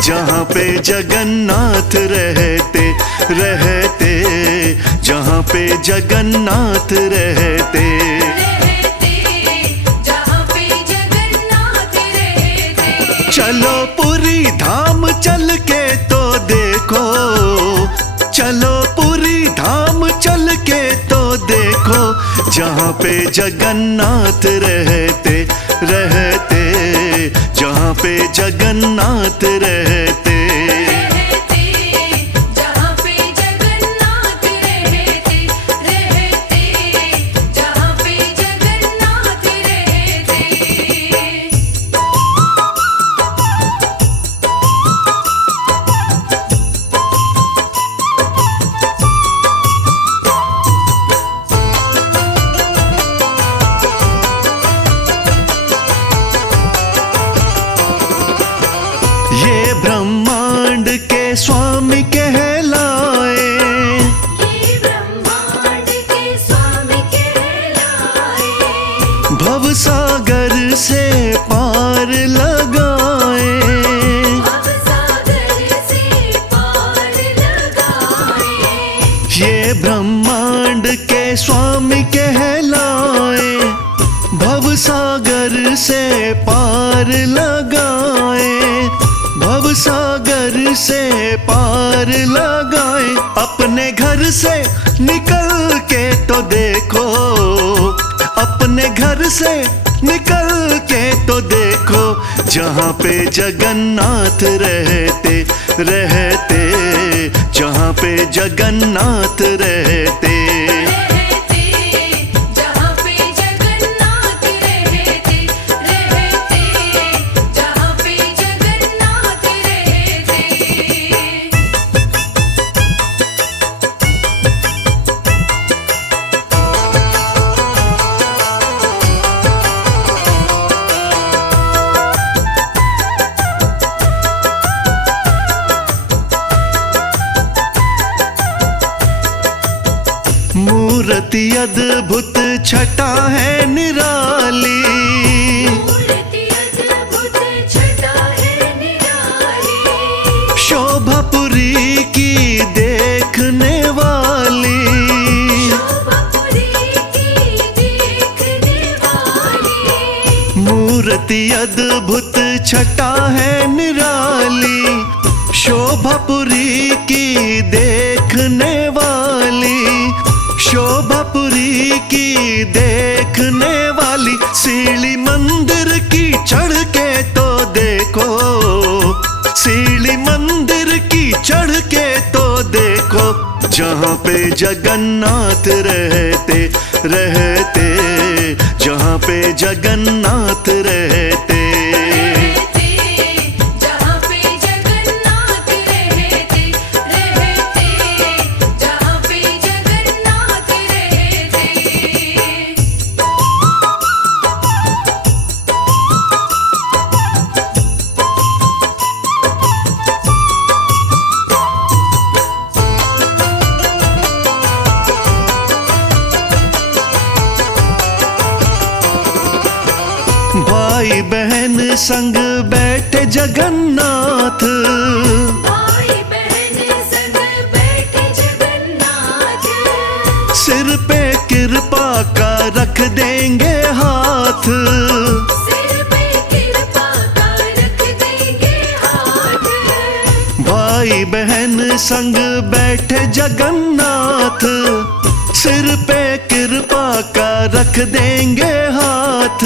जहाँ पे जगन्नाथ रहते रहते, जहाँ पे जगन्नाथ रहते। चलो पुरी धाम चल के तो देखो, चलो पुरी धाम चल के तो देखो, जहाँ पे जगन्नाथ रहते रहते, जहाँ पे जगन्नाथ रहते। ये ब्रह्मांड के स्वामी कहलाए, ये ब्रह्मांड के स्वामी कहलाए। भव सागर से पार लगाए, भव सागर से पार लगाए। ये ब्रह्मांड के स्वामी कहलाए, भव सागर से पार लगाए, भव सागर से पार लगाए। अपने घर से निकल के तो देखो, अपने घर से निकल के तो देखो, जहाँ पे जगन्नाथ रहते रहते, जहाँ पे जगन्नाथ रहते। मूर्ति अद्भुत छटा है निराली, मूर्ति अद्भुत छटा है निराली। शोभापुरी की देखने वाली, शोभापुरी की देखने वाली। मूर्ति अद्भुत छटा है निराली, शोभापुरी की देखने वाली, शोभापुरी की देखने वाली। सीढ़ी मंदिर की चढ़ के तो देखो, सीढ़ी मंदिर की चढ़ के तो देखो, जहाँ पे जगन्नाथ रहते रहते, जहाँ पे जगन्नाथ रहते। भाई बहन संग बैठे जगन्नाथ, भाई बहन संग बैठे जगन्नाथ। सिर पे कृपा का रख देंगे हाथ, सिर पे कृपा का रख देंगे हाथ। भाई बहन संग बैठे जगन्नाथ, सिर पे कृपा का रख देंगे हाथ,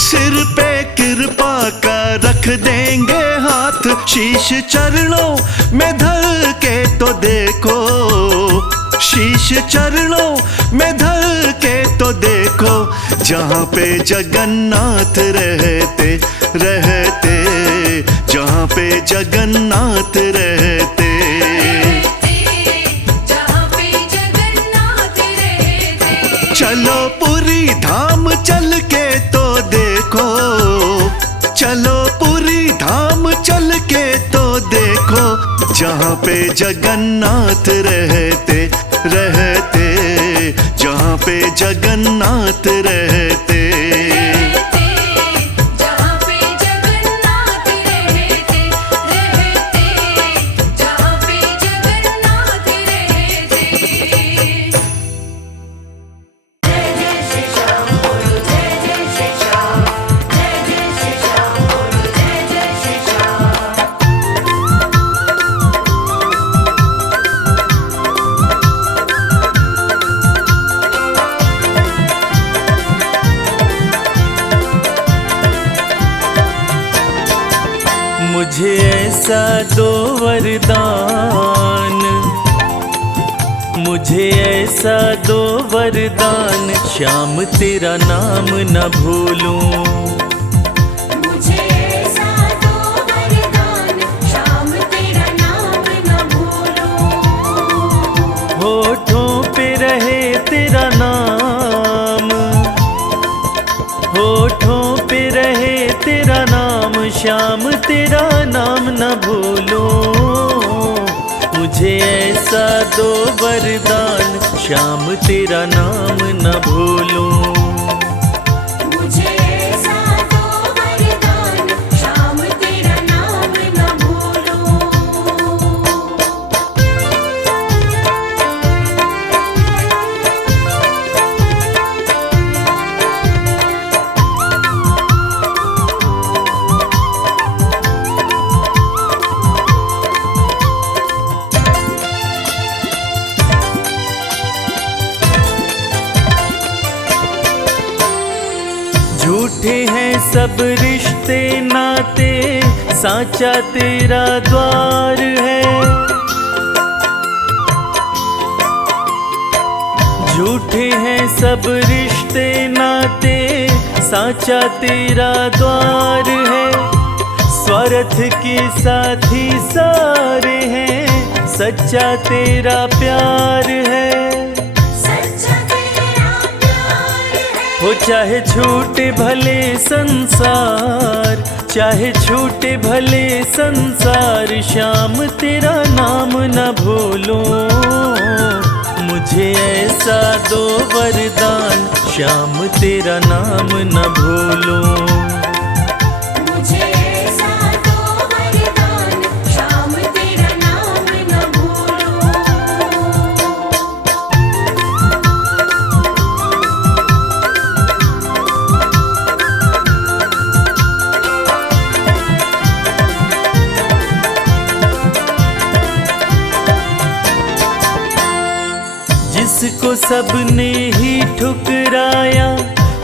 सिर पे कृपा का रख देंगे हाथ। शीश चरणों में धर के तो देखो, शीश चरणों में धर के तो देखो, जहाँ पे जगन्नाथ रहते रहते, जहाँ पे जगन्नाथ रहते। चलो पुरी धाम चल के तो देखो, चलो पुरी धाम चल के तो देखो, जहाँ पे जगन्नाथ रहते रहते, जहाँ पे जगन्नाथ रहते। जहाँ पे जगन्नाथ रहते रहते। दो वरदान, मुझे ऐसा दो वरदान, श्याम तेरा नाम न भूलूं। मुझे ऐसा दो वरदान, श्याम तेरा नाम न भूलूं। होठों पे रहे तेरा नाम, होठों पे रहे तेरा नाम, श्याम तेरा नाम न भूलूं। मुझे ऐसा दो वरदान, श्याम तेरा नाम न भूलूं। मुझे ऐसा दो वरदान, श्याम तेरा नाम न भूलूं। झूठे हैं सब रिश्ते नाते, साचा तेरा द्वार है। झूठे हैं सब रिश्ते नाते, साचा तेरा द्वार है। स्वार्थ के साथी सारे हैं, सच्चा तेरा प्यार है। सच्चा तेरा प्यार है। हो चाहे छूटे भले संसार, चाहे छूटे भले संसार, श्याम तेरा नाम न भूलूं। मुझे ऐसा दो वरदान, श्याम तेरा नाम न भूलूं। मुझे ऐसा दो वरदान, श्याम तेरा नाम न भूलूं। जिसको सबने ही ठुकराया,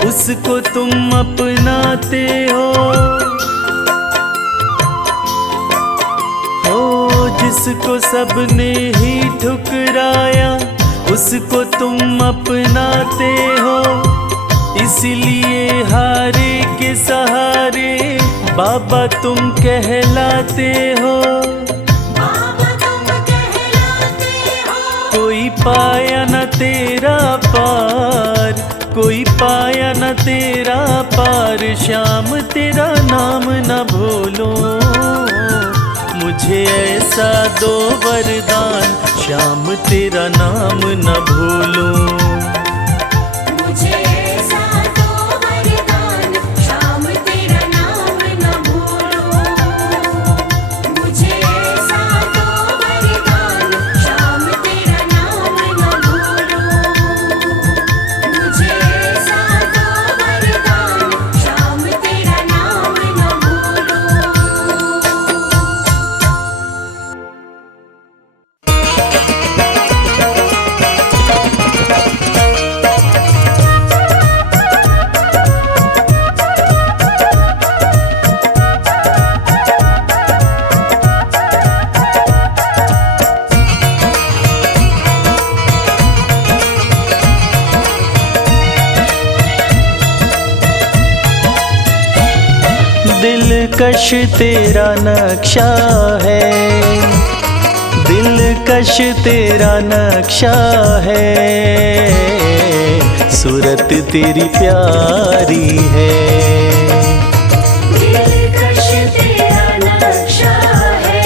उसको तुम अपनाते हो। जिसको सबने ही ठुकराया, उसको तुम अपनाते हो। इसलिए हारे के सहारे बाबा तुम कहलाते हो। बाबा तुम कहलाते हो। कोई पाया न तेरा पार, कोई पाया न तेरा पार, श्याम तेरा नाम न भूलूं। मुझे ऐसा दो वरदान, श्याम तेरा नाम न भूलूं। मुझे ऐसा दो वरदान, श्याम तेरा नाम न भूलूं। मुझे ऐसा दो वरदान, श्याम तेरा नाम न भूलूं। मुझे ऐसा दो वरदान, श्याम तेरा नाम न भूलूं। दिलकश तेरा नक्शा है, दिलकश तेरा नक्शा है। सूरत तेरी प्यारी है। दिलकश तेरा नक्शा है,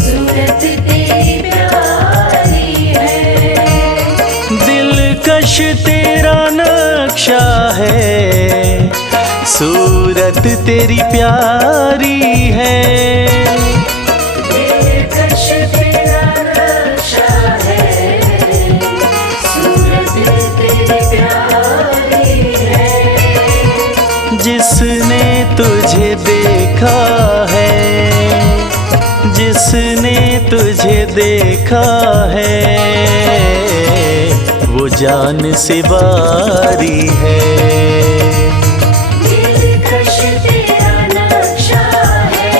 सूरत तेरी प्यारी है। दिलकश तेरा नक्शा है, सूरत तेरी प्यारी है। दिलकश तेरा नक्शा है, सूरत तेरी प्यारी है। जिसने तुझे देखा है, जिसने तुझे देखा है, वो जान से बारी है। दिलकश तेरा नक्शा है,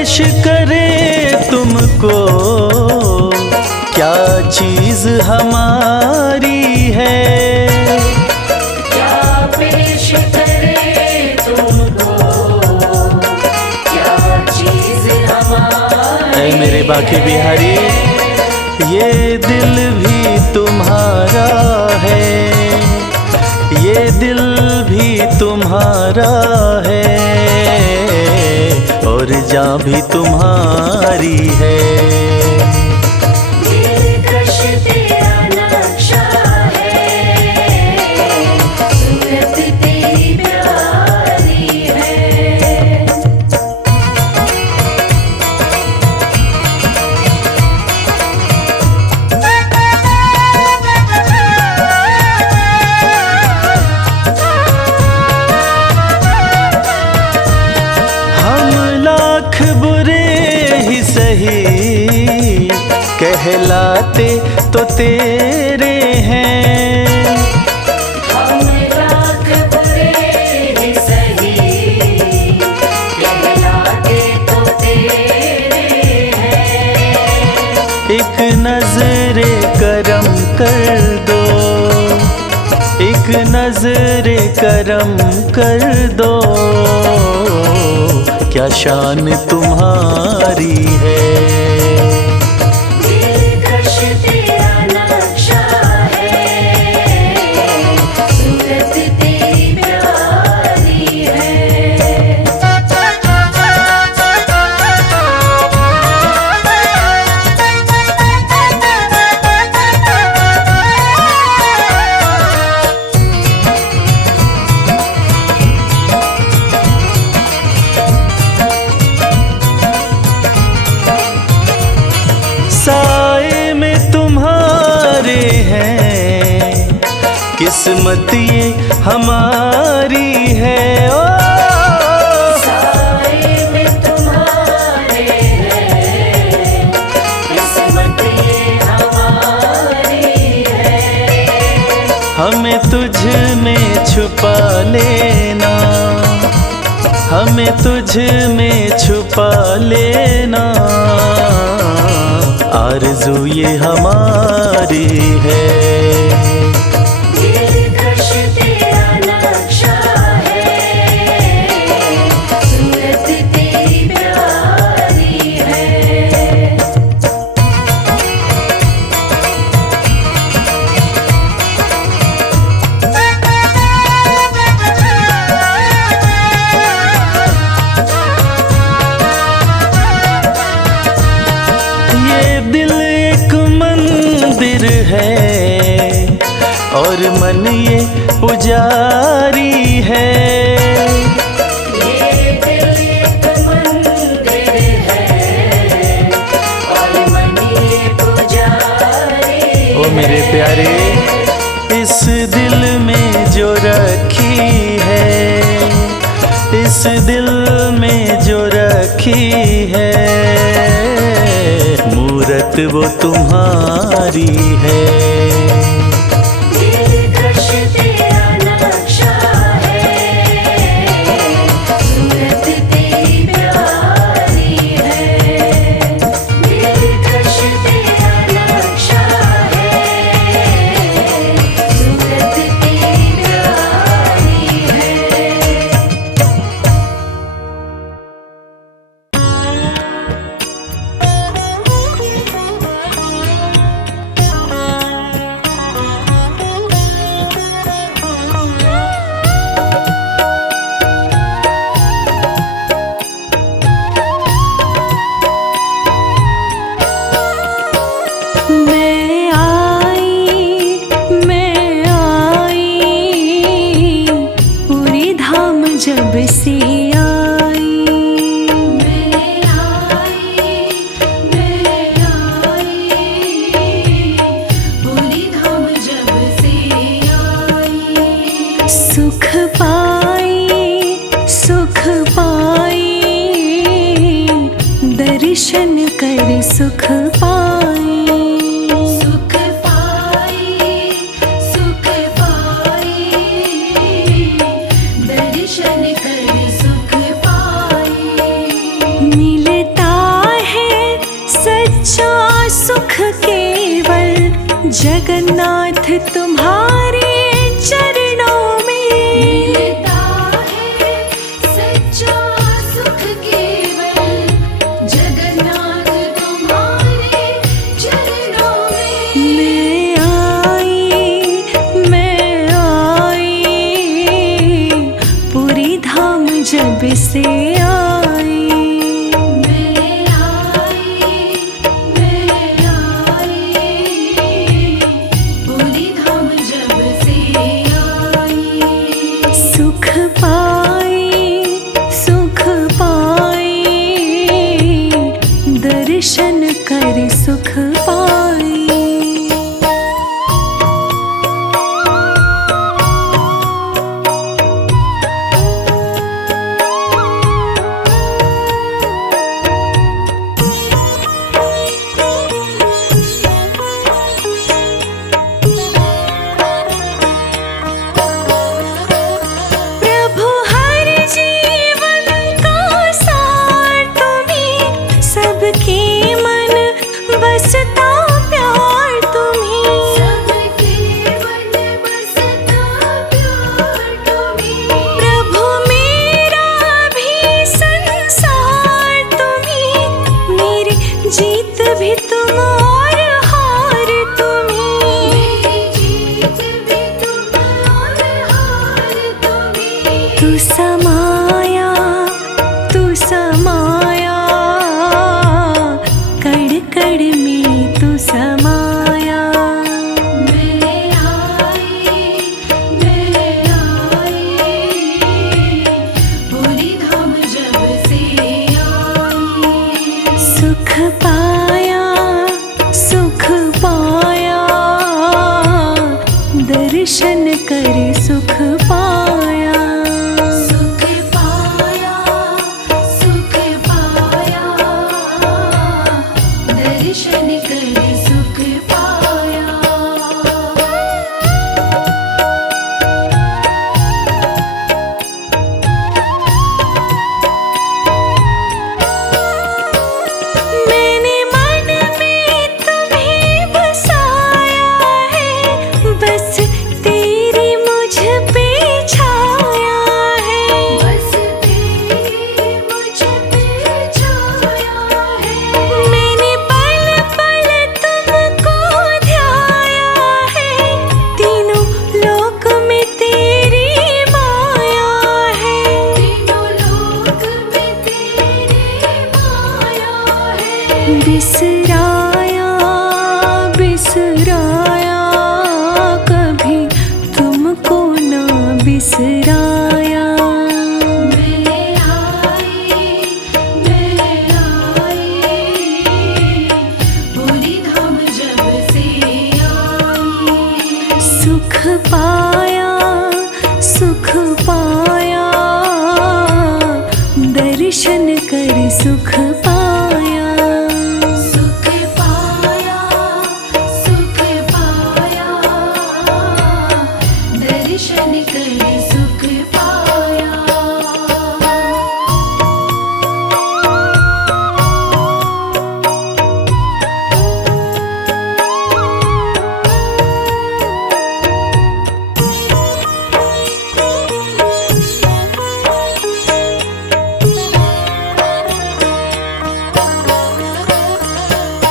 पेश करे तुमको, क्या चीज हमारी है। क्या पेश करे तुमको, क्या चीज हमारी। ऐ मेरे बाके बिहारी, ये दिल भी तुम्हारा है, ये दिल भी तुम्हारा है, और जान भी तुम्हारी है। दिलकश तेरा नक्शा है, सूरत तेरी प्यारी है। हम लाख बुरे ही सही, कहलाते तो तेरे हैं। हम लाख बुरे ही सही, कहलाते तो तेरे हैं। एक नजरे करम कर दो, एक नजरे करम कर दो, क्या शान तुम्हारी है। दिलकश तेरा नक्शा है, सूरत तेरी प्यारी है। साए में तुम्हारे हैं, किस्मत ये हमारी है। ओ साए में तुम्हारे हैं, किस्मत ये हमारी है। हमें तुझ में छुपा लेना, हमें तुझ में छुपा लेना, आरज़ू ये हमारी है। दिलकश तेरा नक्शा है, सूरत तेरी प्यारी है। ये दिल एक मंदिर है, और मन ये पुजारी है। ये दिल एक मंदिर है, और मन ये पुजारी। ओ मेरे प्यारे, इस दिल में जो रखी है, इस दिल में जो रखी है, मूरत वो तुम्हारी है। दिलकश तेरा नक्शा है, सूरत तेरी प्यारी है। दिलकश तेरा नक्शा है, सूरत तेरी प्यारी है। जगन्नाथ तुम्हारे चरणों में मिलता है सच्चा सुख केवल जगन्नाथ तुम्हारे चरणों में। मैं आई पूरी धाम जब से आई। सुख पाई दर्शन कर सुख पाई। प्रभु हर जीवन का सार तुम्हीं, सबके मन बसता प्यार तुम्हीं। सबके मन बसता प्यार तुम्हीं। प्रभु मेरा भी संसार तुम्हीं, मेरी जीत भी तुम और हार तुम्हीं। मेरी जीत भी तुम और हार तुम्हीं। तू समाया कण कण में तू समाया। मैं आई पूरी धाम जब से आई। सुख पाया दर्शन कर सुख पाया। सुख पाया दर्शन कर सुख पाया। मैंने मन में तुम्हें बसाया है, बस तेरी मुझ पे छाया है। बस तेरी मुझ पे छाया है। मैंने पल पल तुमको ध्याया है, तीनों लोक में तेरी माया है। तीनों लोक में तेरी माया है। बिसराया कभी तुमको ना बिसराया। मैं आई पूरी धाम जब से आई। सुख पाया दर्शन कर सुख पाया। सुख पाया दर्शन कर सुख पाया।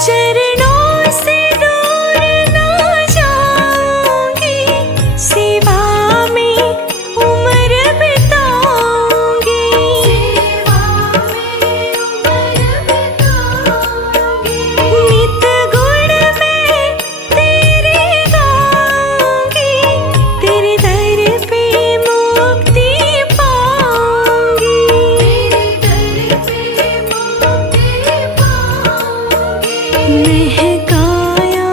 चरणों से दूर ना जाऊंगी, सेवा में उम्र बिताऊंगी। सेवा में उम्र बिताऊंगी। नित गुण में तेरे गाऊंगी, तेरे दर पे मुक्ति पाऊंगी। तेरे दर पे मुक्ति पाऊंगी। महकाया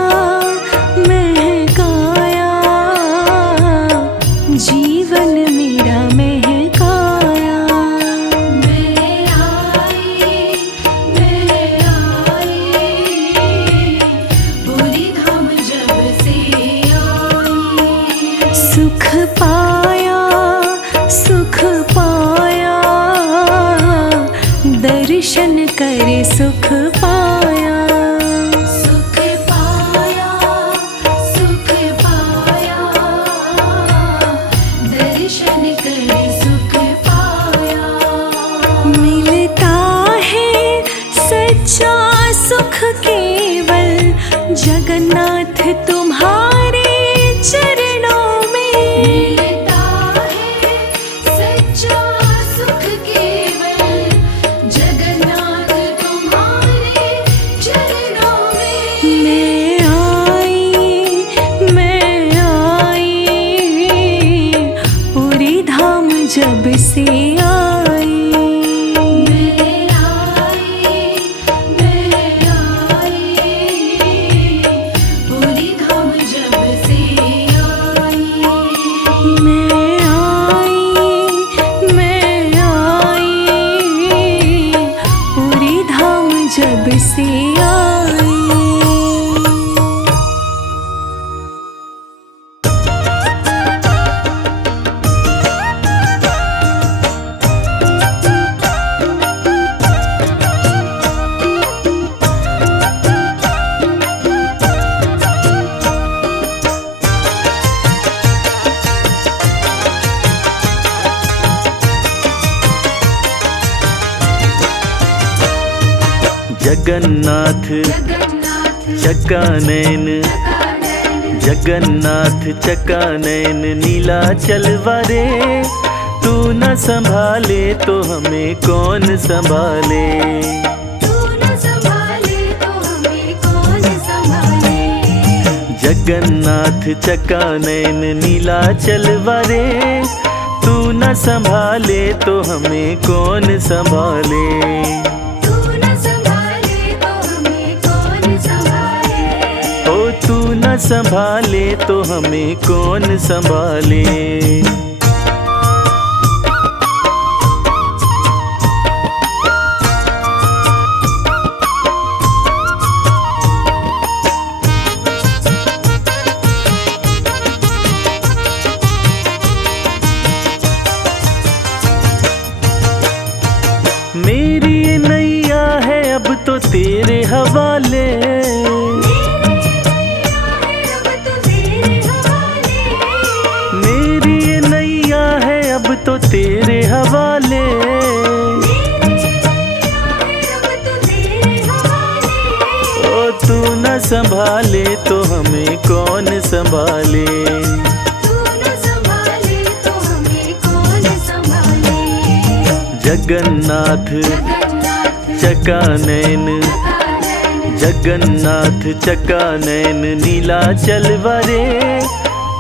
जीवन मेरा महकाया। मैं आई पूरी धाम जब से आई। सुख पाया दर्शन कर सुख पाया। सुख पाया जगन्नाथ जगन्नाथ चकानैन जगन्नाथ चकानैन नीलाचल वारे, तू न संभाले तो हमें कौन संभाले। तू न संभाले तो हमें कौन संभाले। जगन्नाथ चकानैन नीलाचल वारे, तू न संभाले तो हमें कौन संभाले। तू न संभाले तो हमें कौन संभाले। ओ तू न संभाले तो हमें कौन संभाले। मेरी नैया है अब तो तेरे हवाले, मेरी नैया है अब तो तेरे हवाले। ओ तू न संभाले तो हमें कौन संभाले। जगन्नाथ चकानैन जगन्नाथ चकानैन नीलाचल वारे,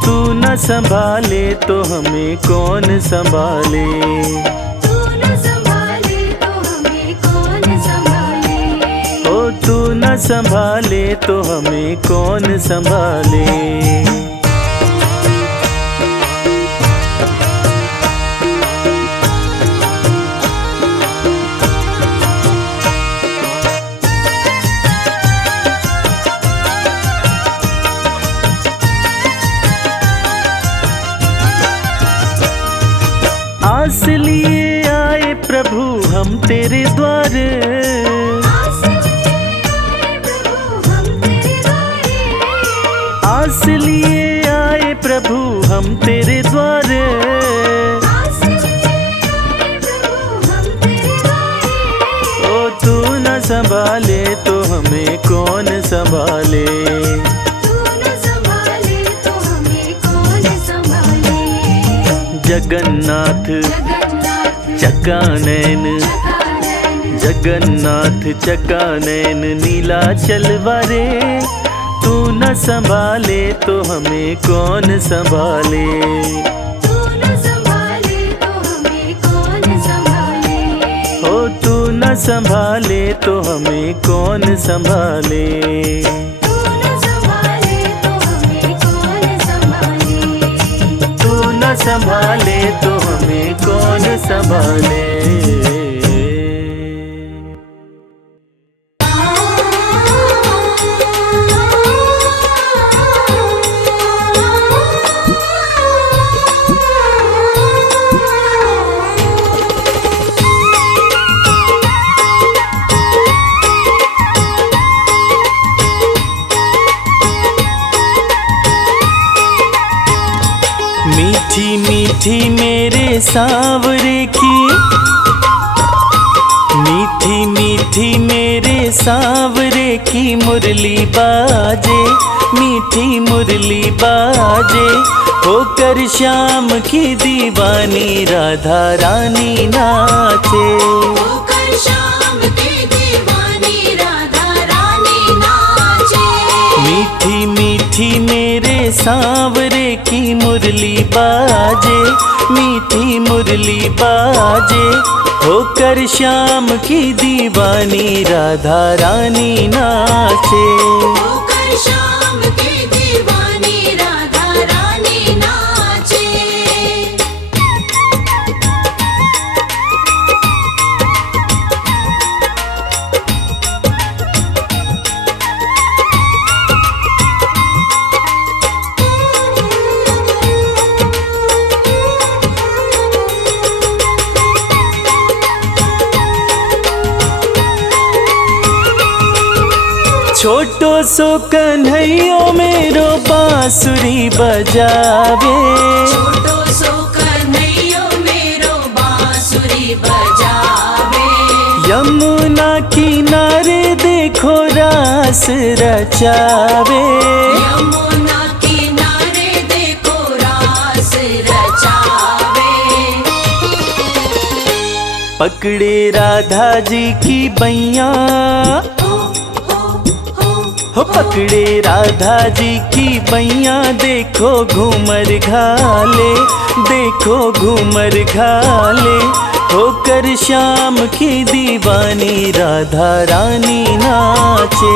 तू न संभाले तो हमें कौन संभाले। ओ तू न संभाले तो हमें कौन संभाले। आस लिए आए प्रभु हम तेरे द्वार, आस लिए आए प्रभु हम तेरे द्वार। ओ तू न संभाले तो हमें कौन संभाले। जगन्नाथ चकानैन जगन्नाथ चकानैन नीलाचल वारे, तू न संभाले तो हमें कौन संभाले। ओ तू न संभाले तो हमें कौन संभाले। संभाले तो हमें कौन संभाले। मीठी मीठी मेरे सांवरे की, मीठी मीठी मेरे सांवरे की मुरली बाजे, मीठी मुरली बाजे। होकर श्याम की दीवानी राधा रानी नाचे, होकर श्याम की दीवानी राधा रानी नाचे। मीठी मीठी मेरे सांवरे की मुरली बाजे, मीठी मुरली बाजे। होकर श्याम की दीवानी राधा रानी नाचे, होकर श्याम की दीवानी राधा रानी नाचे। छोटो सो कन्हैयो मेरो बांसुरी बजावे, छोटो सो कन्हैयो मेरो बांसुरी बजावे। यमुना किनारे दे रास रचावे। यमुना किनारे देखो रास रचावे। पकड़े राधा जी की बैया, हो पकड़े राधा जी की बैया, देखो घूमर घाले, देखो घूमर घाले। होकर श्याम की दीवानी राधा रानी नाचे।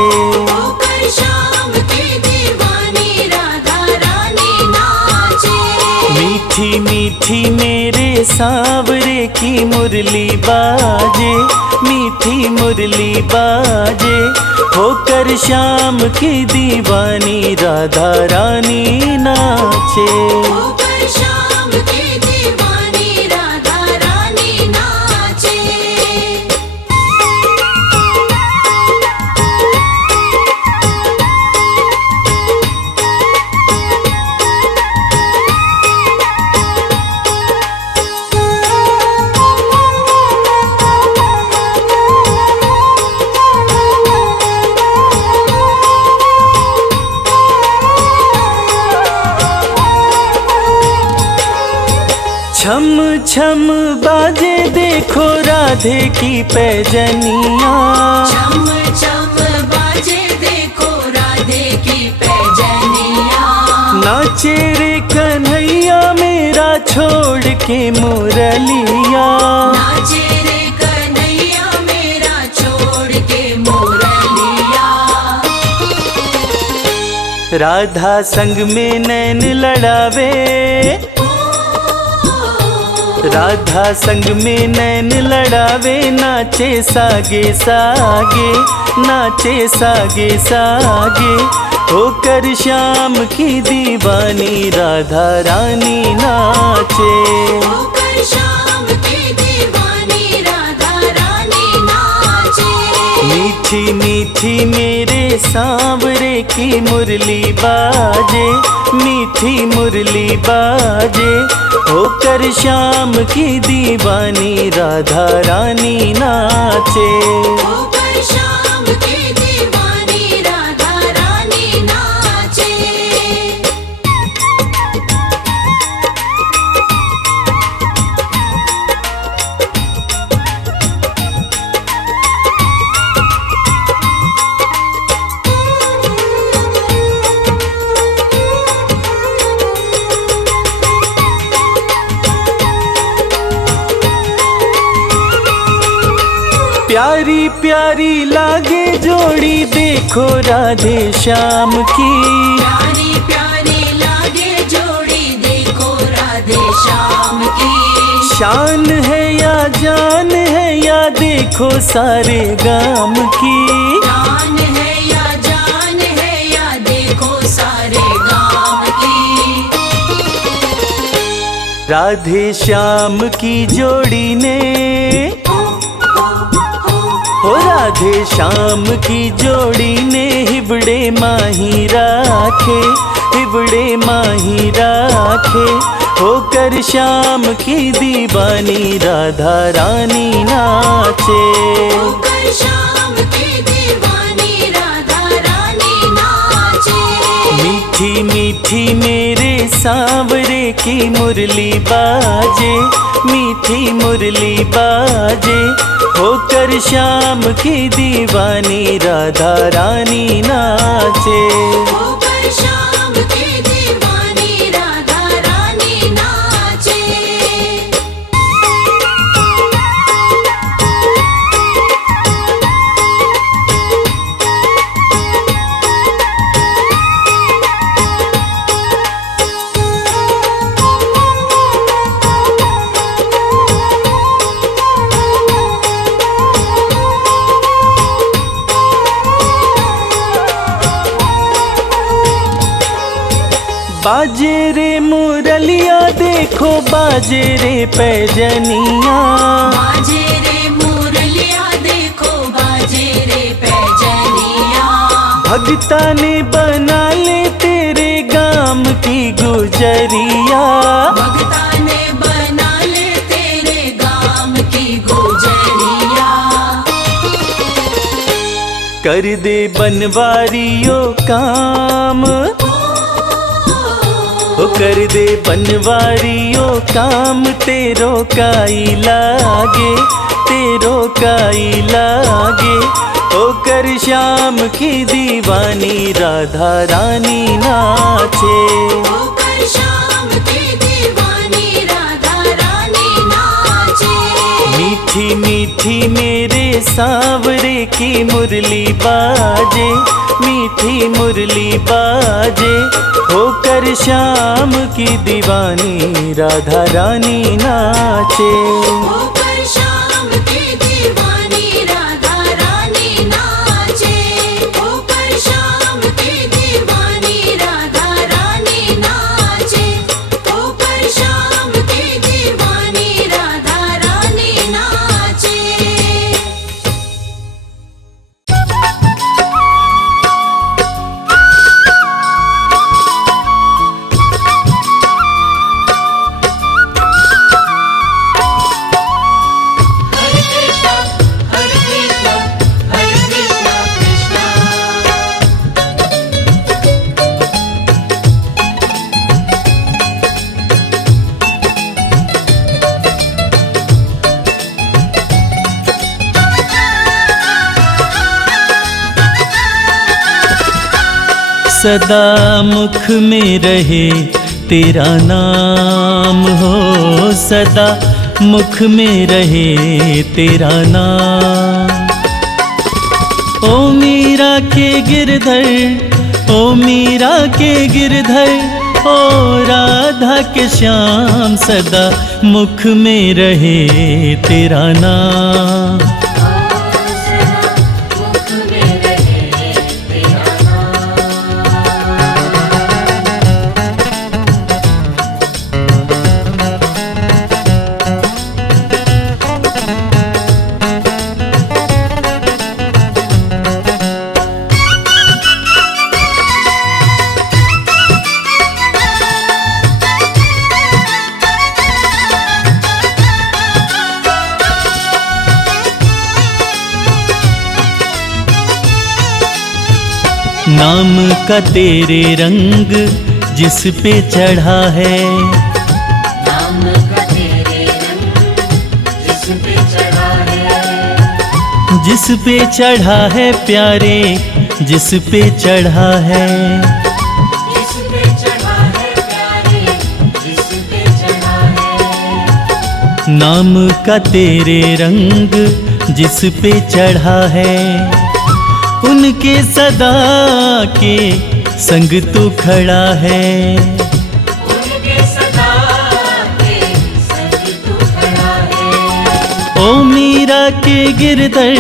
होकर श्याम की दीवानी राधा रानी नाचे। मीठी मीठी मेरे सांवरे की मुरली बाजे, मीठी मुरली बाजे। होकर श्याम की दीवानी राधा रानी नाचे। होकर श्याम की दीवानी राधा रानी नाचे। छम छम बाजे देखो राधे की पैजनिया। चम चम बाजे देखो राधे की पैजनिया। नाचे रे कन्हैया मेरा छोड़ के मुरलिया। नाचे रे कन्हैया मेरा छोड़ के मुरलिया। राधा संग में नैन लड़ावे, राधा संग में नैन लड़ावे। नाचे सागे सागे, नाचे सागे सागे। होकर श्याम की दीवानी राधा रानी नाचे। होकर श्याम की दीवानी राधा रानी नाचे। मीठी मीठी मेरे सांवरे की मुरली बाजे, मीठी मुरली बाजे। होकर श्याम की दीवानी राधा रानी नाचे। होकर श्याम की दीवानी राधा रानी नाचे। प्यारी प्यारी लागे जोड़ी देखो राधे श्याम की। प्यारी प्यारी लागे जोड़ी देखो राधे श्याम की। शान है या जान है या देखो सारे गाम की। जान है या जान है या देखो सारे गाम की। राधे श्याम की जोड़ी ने, हो राधे श्याम की जोड़ी ने हिबड़े माही राखे, हिबड़े माही राखे। होकर श्याम की दीवानी राधा रानी नाचे। होकर श्याम की दीवानी राधा रानी नाचे। मीठी मीठी मेरे सांवरे की मुरली बाजे, मीठी मुरली बाजे। होकर श्याम की दीवानी राधा रानी नाचे। होकर श्याम की दीवानी राधा रानी नाचे। बाजे रे मुरलिया देखो बाजे रे पैजनिया। बाजे रे मुरलिया देखो बाजे रे पैजनिया। भगता ने बना ले तेरे गाम की गुजरिया। भगता ने बना ले तेरे गाम की गुजरिया। कर दे बनवारियों काम, ओ कर दे बनवारियों काम, तेरो काई लागे, तेरो काई लागे। ओ कर श्याम की दीवानी राधा रानी नाचे, होकर शाम की दीवानी राधा रानी नाचे। मीठी मीठी मेरे सांवरे की मुरली बाजे, मीठी मुरली बाजे। होकर श्याम की दीवानी राधा रानी नाचे, होकर शाम की दीवानी राधा रानी नाचे। होकर शाम की दीवानी राधा रानी नाचे। होकर शाम की दीवानी राधा रानी नाचे। सदा मुख में रहे तेरा नाम हो, सदा मुख में रहे तेरा नाम। ओ मीरा के गिरधर, ओ मीरा के गिरधर, ओ राधा के श्याम, सदा मुख में रहे तेरा नाम। नाम का तेरे रंग जिस पे चढ़ा है, नाम का तेरे रंग जिस पे चढ़ा है। जिस पे चढ़ा है प्यारे, जिस पे चढ़ा है। जिस पे चढ़ा है प्यारे, जिस पे चढ़ा है। नाम का तेरे रंग जिस पे चढ़ा है, उनके सदा के संग तू खड़ा है। उनके सदा के संग तू खड़ा है। ओ मीरा के गिरधर,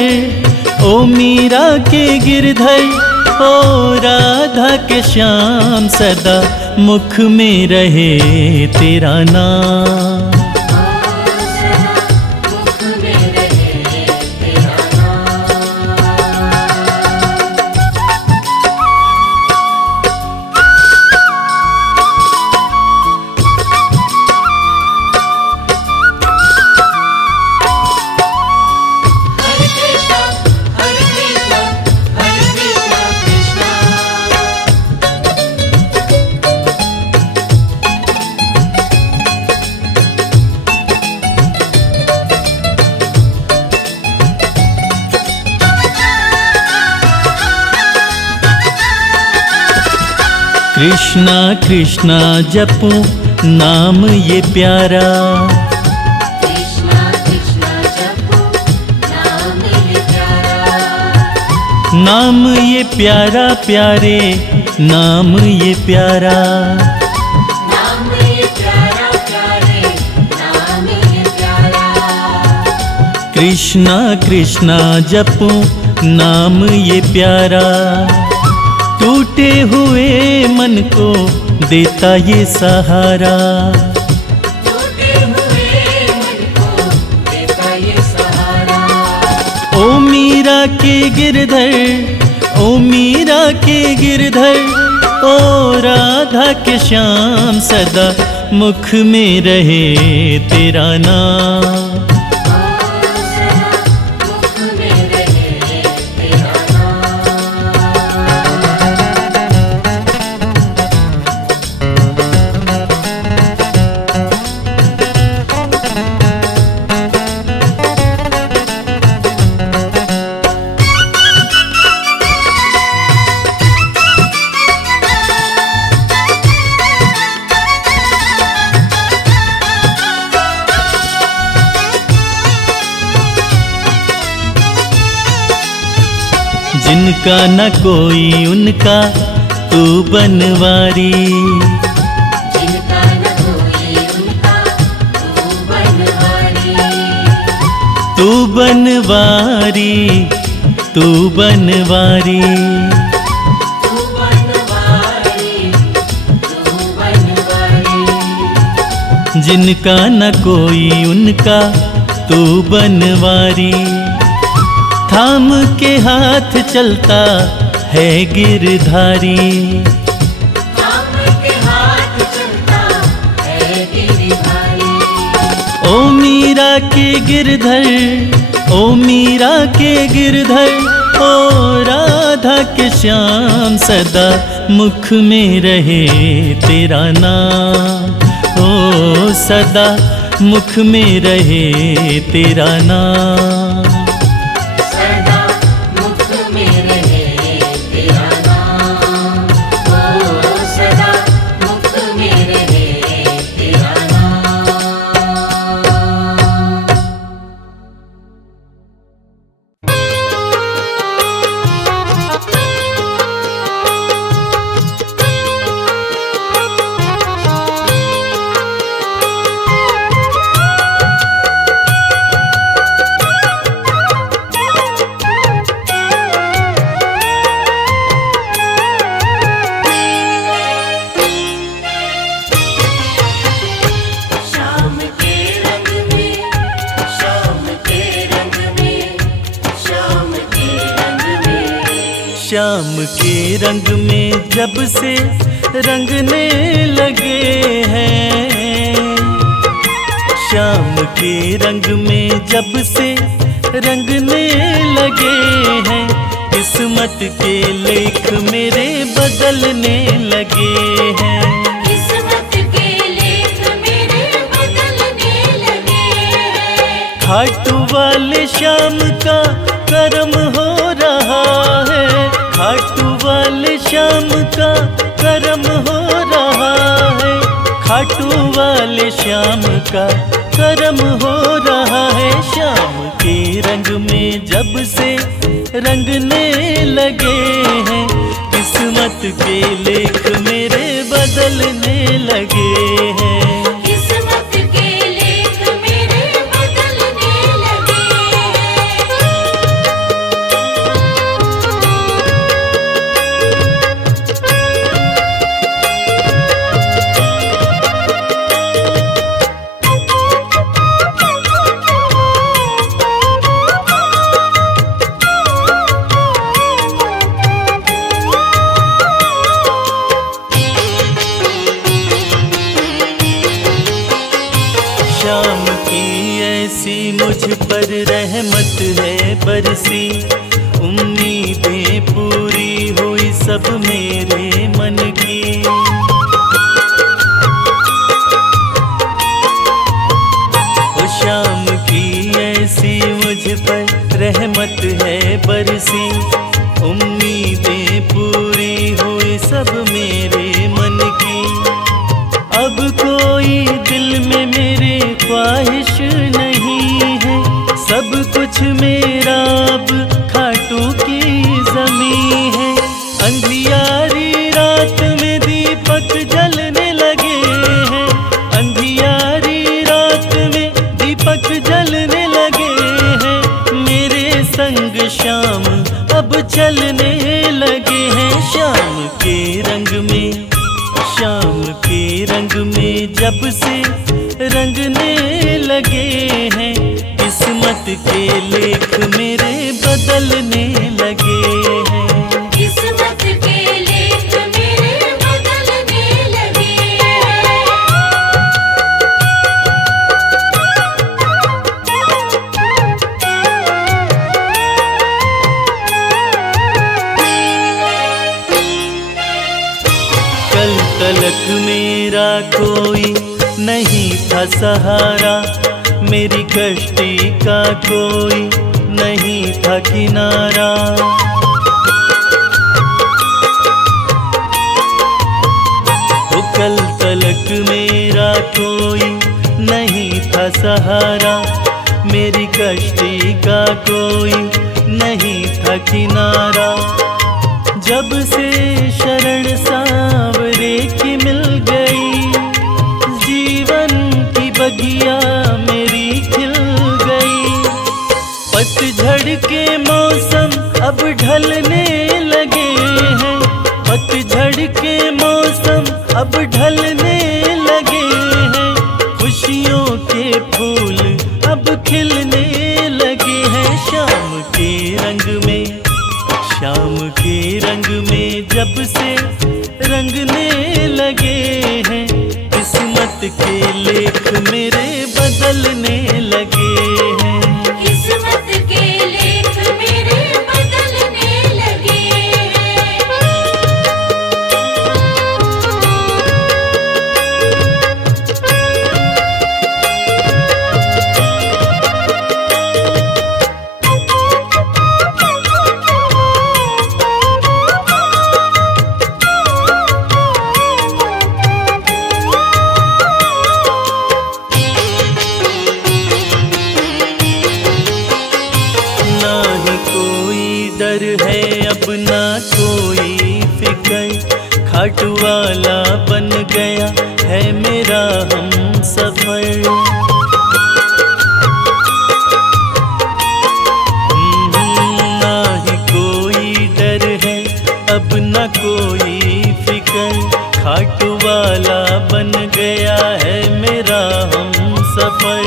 ओ मीरा के गिरधर, ओ राधा के श्याम, सदा मुख में रहे तेरा नाम। मुख में रहे तेरा नाम। हरे कृष्णा कृष्णा कृष्णा। कृष्णा कृष्णा जपो नाम ये प्यारा, कृष्णा कृष्णा जपो नाम ये प्यारा। नाम ये प्यारा प्यारे, नाम ये प्यारा। नाम ये प्यारा प्यारे, नाम ये प्यारा। कृष्णा कृष्णा जपो नाम ये प्यारा, टूटे हुए मन को देता ये सहारा। टूटे हुए मन को देता ये सहारा। ओ मीरा के गिरधर, ओ मीरा के गिरधर, ओ राधा के श्याम, सदा मुख में रहे तेरा नाम। मुख में रहे तेरा नाम। जिनका न कोई उनका तू बनवारी, जिनका न कोई उनका तू बनवारी, तू बनवारी, तू बनवारी। तू बनवारी, तू बनवारी। जिनका न कोई उनका तू बनवारी, थाम के हाथ चलता है गिरधारी, थाम के हाथ चलता है गिरधारी। ओ मीरा के गिरधर, ओ मीरा के गिरधर, ओ राधा के श्याम सदा मुख में रहे तेरा नाम, ओ सदा मुख में रहे तेरा नाम। सदा मुख में रहे तेरा नाम, ओ सदा मुख में रहे तेरा नाम। शाम के रंग में, शाम के रंग में, शाम के रंग में, श्याम के रंग में जब से रंगने लगे हैं, श्याम के रंग में जब से रंगने लगे हैं, किस्मत के लेख मेरे बदलने लगे हैं। किस्मत के लेख मेरे बदलने लगे हैं। खाटू वाले श्याम का करम हो रहा है, खाटू वाले श्याम का करम हो रहा है, खाटू वाले श्याम का करम हो रहा है। श्याम के रंग में जब से रंगने लगे हैं, किस्मत के लेख मेरे बदलने लगे हैं। किस्मत के लेख मेरे बदलने लगे हैं। श्याम की ऐसी मुझ पर रहमत है बरसी, उम्मीदें पूरी हुई सब मेरे मन की। ओ श्याम की ऐसी मुझ पर रहमत है बरसी, उम्मीदें पूरी हुई सब मेरे मन की। अब कोई दिल में मेरे ख्वाहिश नहीं है, सब कुछ मेरा अब खाटू की ज़मीं है। अंधियारी रात में दीपक जलने लगे हैं, अंधियारी रात में दीपक जलने लगे हैं, मेरे संग श्याम अब चलने लगे हैं। श्याम के रंग में, श्याम के रंग में जब से रंगने लगे हैं, किस्मत के लेख मेरे बदलने लगे हैं। किस्मत के लेख मेरे बदलने लगे हैं। कल तलक मेरा कोई नहीं था सहारा, मेरी कश्ती का कोई नहीं था किनारा। ओ कल तलक मेरा कोई नहीं था सहारा, मेरी कश्ती का कोई नहीं था किनारा। जब से शरण सांवरे की मिल गई, जीवन की बगिया मेरी खिल गई। पतझड़ के मौसम अब ढलने लगे हैं, पतझड़ के मौसम अब ढलने लगे हैं। खुशियों के फूल अब खिलने लगे हैं। शाम के रंग में, शाम के रंग में जब से रंगने लगे हैं। किस्मत के लेख मेरे बदलने लगे हैं। किस्मत के लेख मेरे बदलने लगे हैं। ना ही कोई डर है अब ना कोई फिक्र, खाटू वाला बन गया है मेरा हम सफर। ना ही कोई डर है अब ना कोई फिक्र, खाटू वाला बन गया है मेरा हम सफर।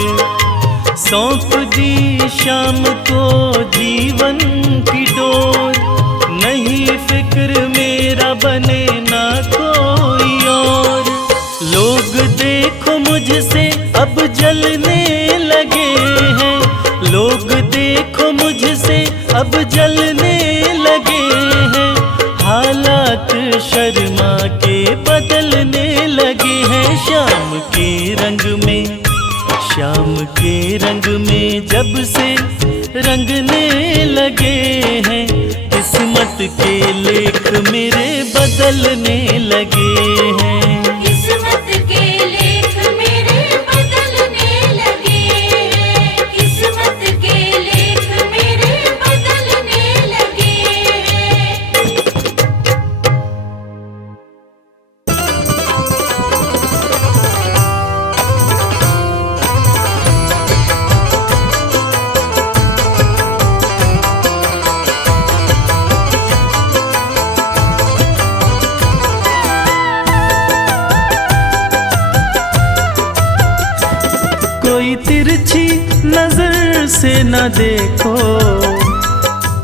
सौंप दी शाम को जीवन की डोर, नहीं फिक्र मेरा बने ना कोई और। लोग देखो मुझसे अब जलने लगे हैं, लोग देखो मुझसे अब जलने लगे हैं। हालात शर्मा के बदलने लगे हैं। शाम के रंग में, शाम के रंग में जब से रंगने लगे हैं। किस्मत के लेख मेरे बदलने लगे हैं। किस्मत के लेख मेरे बदलने लगे हैं। किस्मत के लेख मेरे बदलने लगे हैं। कोई तिरछी नजर से न देखो,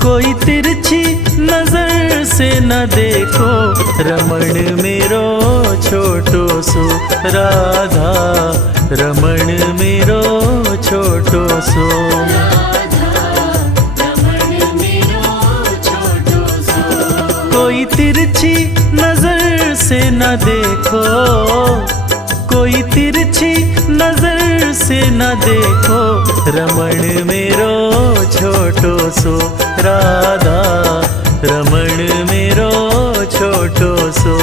कोई तिरछी नजर से न देखो। रमण मेरो छोटो सो राधा, रमण मेरो छोटो सो। कोई तिरछी नजर से न देखो, कोई तिरछी नजर से न देखो। रमण मेरो छोटो सो राधा, रमण मेरो छोटो सो।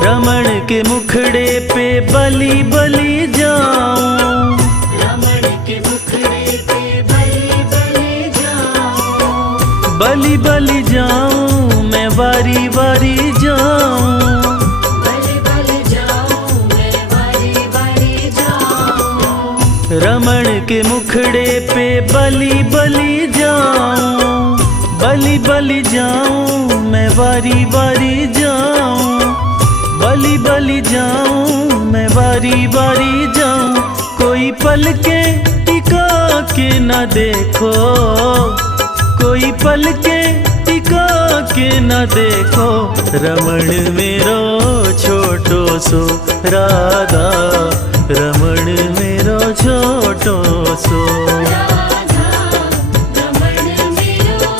रमण के मुखड़े पे बलि बलि जाऊं, रमण के मुखड़े पे बलि बलि जाऊं। बलि बलि जाऊं मैं वारी वारी जाऊं। बलि बलि जाऊं मैं वारी वारी जाऊं। रमण के मुखड़े पे बलि बलि जाऊं, बलि बलि जाऊं मैं वारी वारी जाऊं। बलि बलि जाऊं मैं वारी वारी जाऊं। कोई पल के टिका के न देखो, कोई पल के टिका के न देखो। रमण मेरो छोटो सो राधा, रमण मेरो छोटो सो। राधा रमण मेरो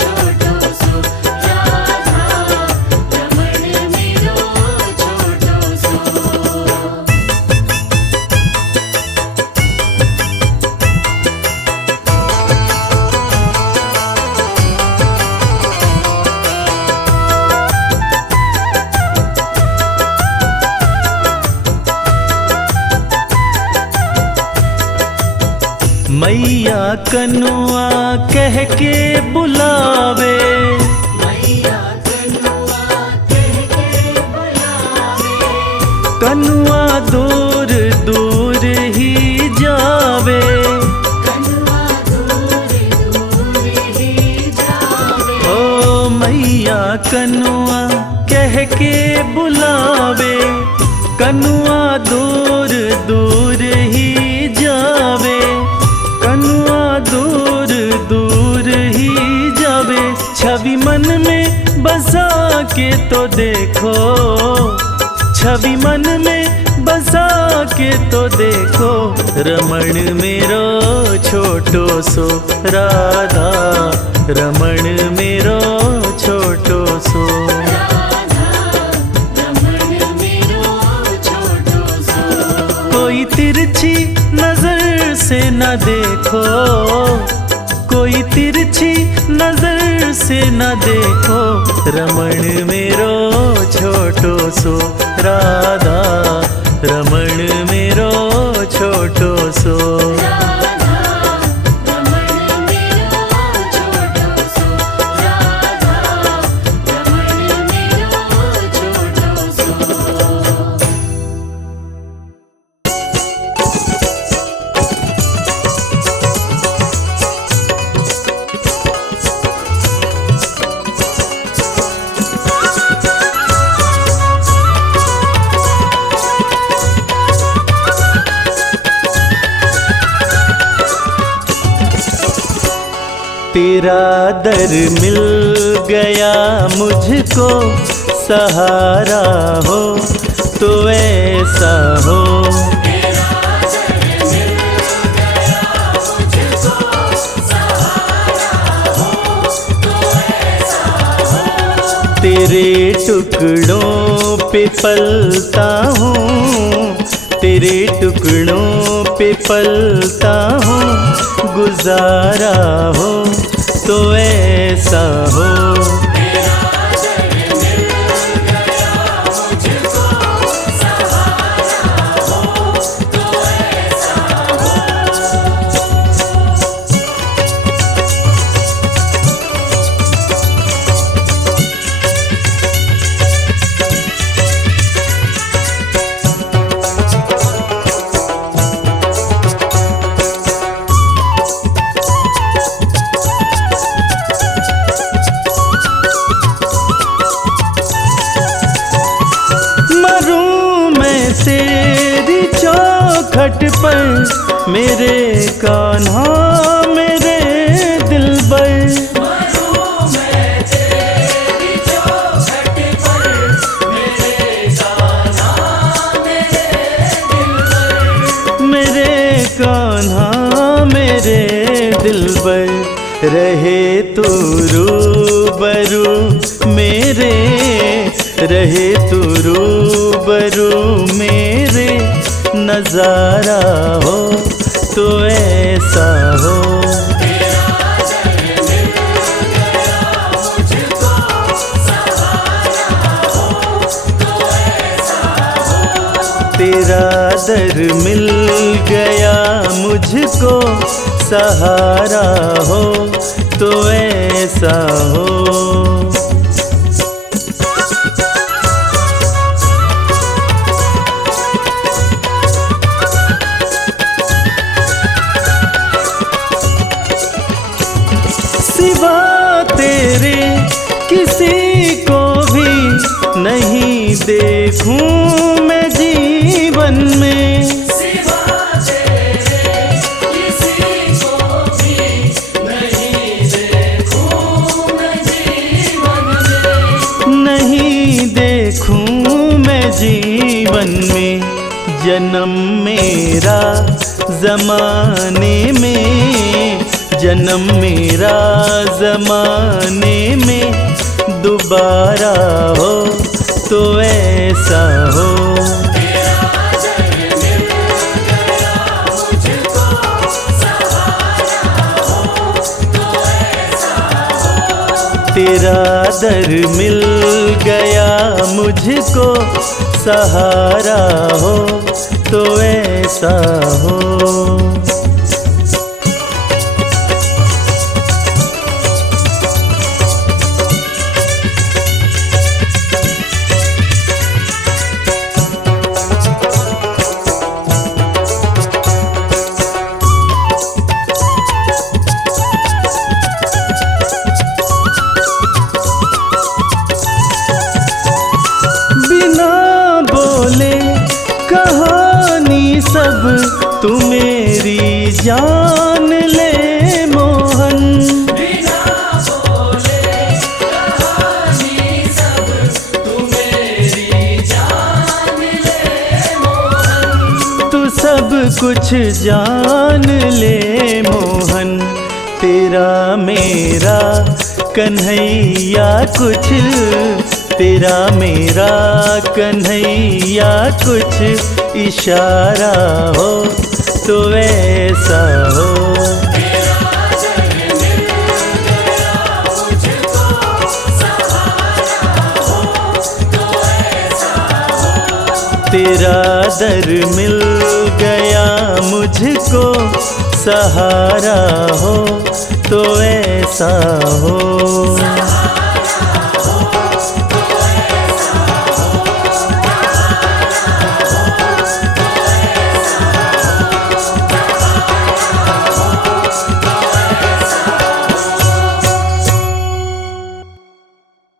छोटो सो मैया कनुआ कह के बुलावे, मैया कनुआ कह के बुलावे, कनुआ दूर दूर ही जावे, कनुआ दूर दूर ही जावे। ओ मैया कनुआ कह के बुलावे, कनुआ दूर दूर ही जावे, कनुआ दूर दूर ही जावे। छवि मन में बसा के तो देखो, छवि मन में बसा के तो देखो, रमण मेरो छोटो सो राधा, रमण मेरो छोटो सो। कोई तिरछी नजर से न देखो, कोई तिरछी नजर से न देखो, रमण मेरो छोटो सो राधा, रमण मेरो छोटो सो। तेरा दर मिल गया मुझको, सहारा हो तो ऐसा हो, तेरे टुकड़ों पे पलता हूँ, तेरे टुकड़ों पे पलता हूँ, गुजारा हो तो ऐसा हो। तेरी चौखट पर मेरे कान्हा मेरे दिलबर, मरूं मैं तेरी चौखट पर, मेरे कान्हा मेरे दिलबर, मेरे कान्हा मेरे दिलबर। रहे तू रूबरू मेरे, रहे तू रूबरू मेरे, नजारा हो तो ऐसा हो। तेरा दर मिल गया मुझको, सहारा हो तो ऐसा हो। सिवा तेरे किसी को भी नहीं देखूं मैं जीवन में, सिवा तेरे किसी को भी नहीं देखूं मैं जीवन में, नहीं देखूं मैं जीवन में। जन्म मेरा जमाने में, जन्म मेरा जमाने में, दोबारा हो तो ऐसा हो। तेरा दर मिल गया मुझको, सहारा हो तो ऐसा हो। तू मेरी जान ले मोहन। तू सब कुछ जान ले मोहन, तेरा मेरा कन्हैया कुछ, तेरा मेरा कन्हैया कुछ इशारा हो तो ऐसा हो। तेरा दर मिल गया मुझको, सहारा हो तो ऐसा हो।